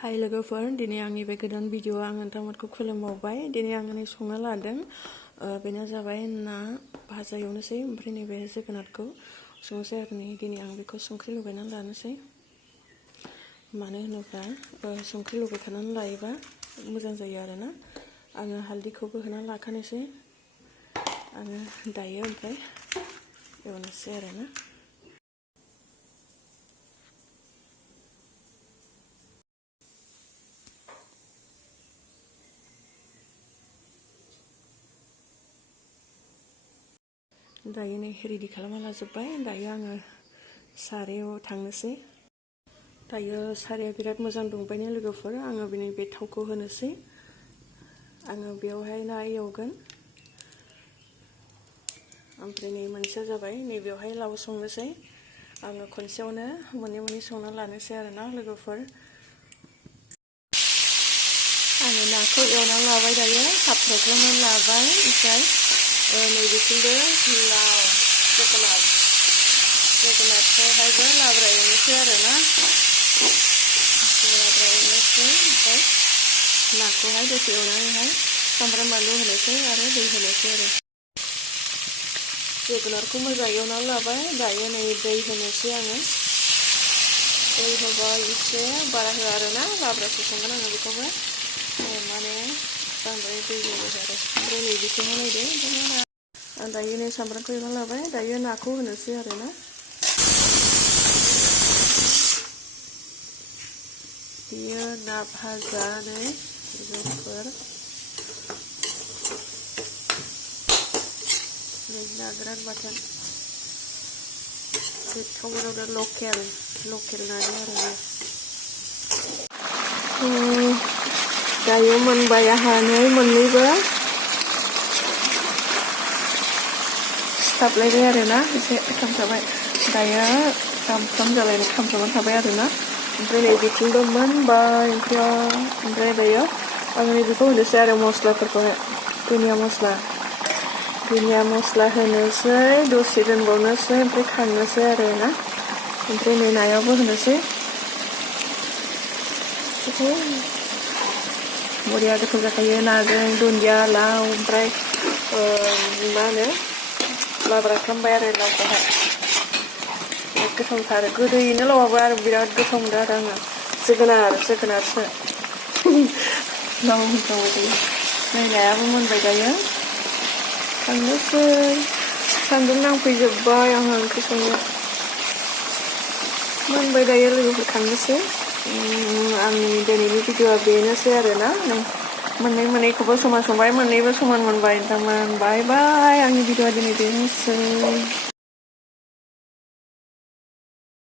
हाय लोगोफोर, दिनै आंनि बे गोदान भिडिअ'आव आं नोंथांमोनखौ खुलुमबावबाय। दिनै आं संनो लादों, बेनो जाबाय ना भाजा एवनोसै, ओमफ्राय नैबे जोगोनारखौ संनोसै आरो दिनै आं बेखौ संख्रि लगायनानै लानोसै। मानो होनोब्ला संख्रि लगायखानानै लायोबा मोजां जायो आरोना। आङो हालदैखौबो होनानै लाखानोसै। आङो दायो ओमफ्राय एवनोसै आरोना। दायो नै रेडि खालामना लाजोब्बाय। दायो आङो सारायाव थांनोसै। दायो साराया बिराद मोजां दुंबायनो लोगोफोर। आङो बे थावखौ होनोसै। आङो बेयावहाय ना एवगोन। ओमफ्राय नै मोनसेया जाबाय नैबेयावहाय लाव संनोसै। आङो खनसेयावनो मोननै संना लानोसै आरोना लोगोफोर। आङो नाखौ एवनानै लाबाय, दायो हाफ एवग्रोनानै लाबाय। ओमफ्राय नैबेथिंबो लाव जोगोनारखौहायबो लाब्रा एवनोसै आरोना। लाब्रा एवनोसै, ओमफ्राय नाखौहाय दसे एवनानैहाय सामब्राम बानलु होनोसै आरो दै होनोसै आरो। जोगोनारखौ मोजां एवनानै लाबाय। दायो नै दै होनोसै आङो। दै होबाय, एसे बारा होआ आरोना, लाब्रासो संगोन आङो बेखौबो। माने बांद्राय दै होयो आरो। ओमफ्राय नै बेखौहाय नायदो, आं दायो नै सामब्रामखौ एवना लाबाय। दायो नाखौ होनोसै आरोना। बेयो ना भाजा नै लोगोफोर। ना गोरान बाथोन। गोथाव मोनो, लकेल नानि आरो बेयो। दायो मोनबाय आंहा नै मोननैबो सिथाबलायबाय आरोना, एसे खामथाबाय। दायो फ्राम जालायनाय खामथाबनानै थाबाय आरोना। ओमफ्राय नै बिथिंबो मोनबाय ओमफ्राय दायो आङो बेखौ होनोसै आरो मस्लाफोरखौहाय। धनिया मस्ला होनोसै, दसे दोनबावनोसै, ओमफ्राय खांनोसै आरोना। ओमफ्राय नै नायावबो होनोसै। बरिया गोथाव जाखायो नाजों दुन्दिया, लाव, ओमफ्राय मा होनो लाब्रा खालामबाय आरो लावखौहाय। बिराद गोथावथार, गोदैयैनो लावाबो आरो बिराद गोथाव मोनदों आरो आङो। जोगोनारसो लाव गोथाव जायो। नै नायाबो मोनबाय, दायो खांनोसै। सान्दुं नांफैजोब्बाय आंहा ओंख्रि संनो। मोनबाय दायो लोगोफोर, खांनोसै। आंनि दिनैनि भिडिअ'आ बेनोसै आरोना। मोननैखौबो समान संबाय, मोननैबो समान मोनबाय। बाय बाय, आंनि भिडिअ'आ दिनै बेनोसै।